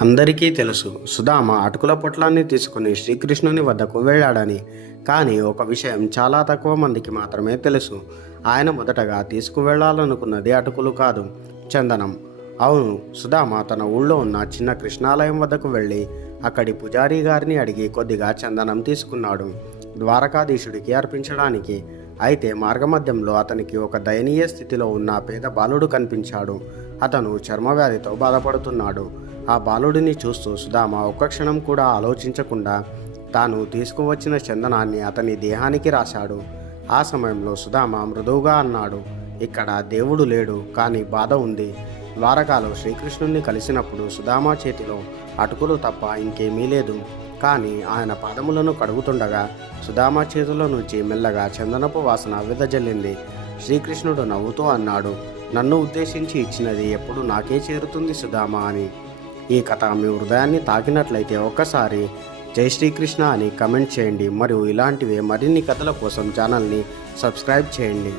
అందరికీ తెలుసు. సుధామ అటుకుల పొట్లాన్ని తీసుకుని శ్రీకృష్ణుని వద్దకు వెళ్ళాడని. కానీ ఒక విషయం చాలా తక్కువ మందికి మాత్రమే తెలుసు. ఆయన మొదటగా తీసుకువెళ్ళాలనుకున్నది అటుకులు కాదు చందనం. అవును సుధామ తన ఊళ్ళో ఉన్న చిన్న కృష్ణాలయం వద్దకు వెళ్ళి అక్కడి పుజారి గారిని అడిగి కొద్దిగా చందనం తీసుకున్నాడు. ద్వారకాధీశుడికి అర్పించడానికి. అయితే మార్గమధ్యంలో అతనికి ఒక దయనీయ స్థితిలో ఉన్న పేద బాలుడు కనిపించాడు. అతను చర్మవ్యాధితో బాధపడుతున్నాడు. ఆ బాలుడిని చూస్తూ సుధామ ఒక్క క్షణం కూడా ఆలోచించకుండా తాను తీసుకువచ్చిన చందనాన్ని అతని దేహానికి రాశాడు. ఆ సమయంలో సుధామ మృదువుగా అన్నాడు ఇక్కడ దేవుడు లేడు కానీ బాధ ఉంది. ద్వారకాలో శ్రీకృష్ణుణ్ణి కలిసినప్పుడు సుధామా చేతిలో అటుకులు తప్ప ఇంకేమీ లేదు. కానీ ఆయన పాదములను కడుగుతుండగా సుధామా చేతుల నుంచి మెల్లగా చందనపు వాసన విదజల్లింది. శ్రీకృష్ణుడు నవ్వుతూ అన్నాడు నన్ను ఉద్దేశించి ఇచ్చినది ఎప్పుడు నాకే చేరుతుంది సుధామా అని. ఈ కథ మీ హృదయాన్ని తాకినట్లయితే ఒక్కసారి జై శ్రీకృష్ణ అని కమెంట్ చేయండి. మరియు ఇలాంటివే మరిన్ని కథల కోసం ఛానల్ని సబ్స్క్రైబ్ చేయండి.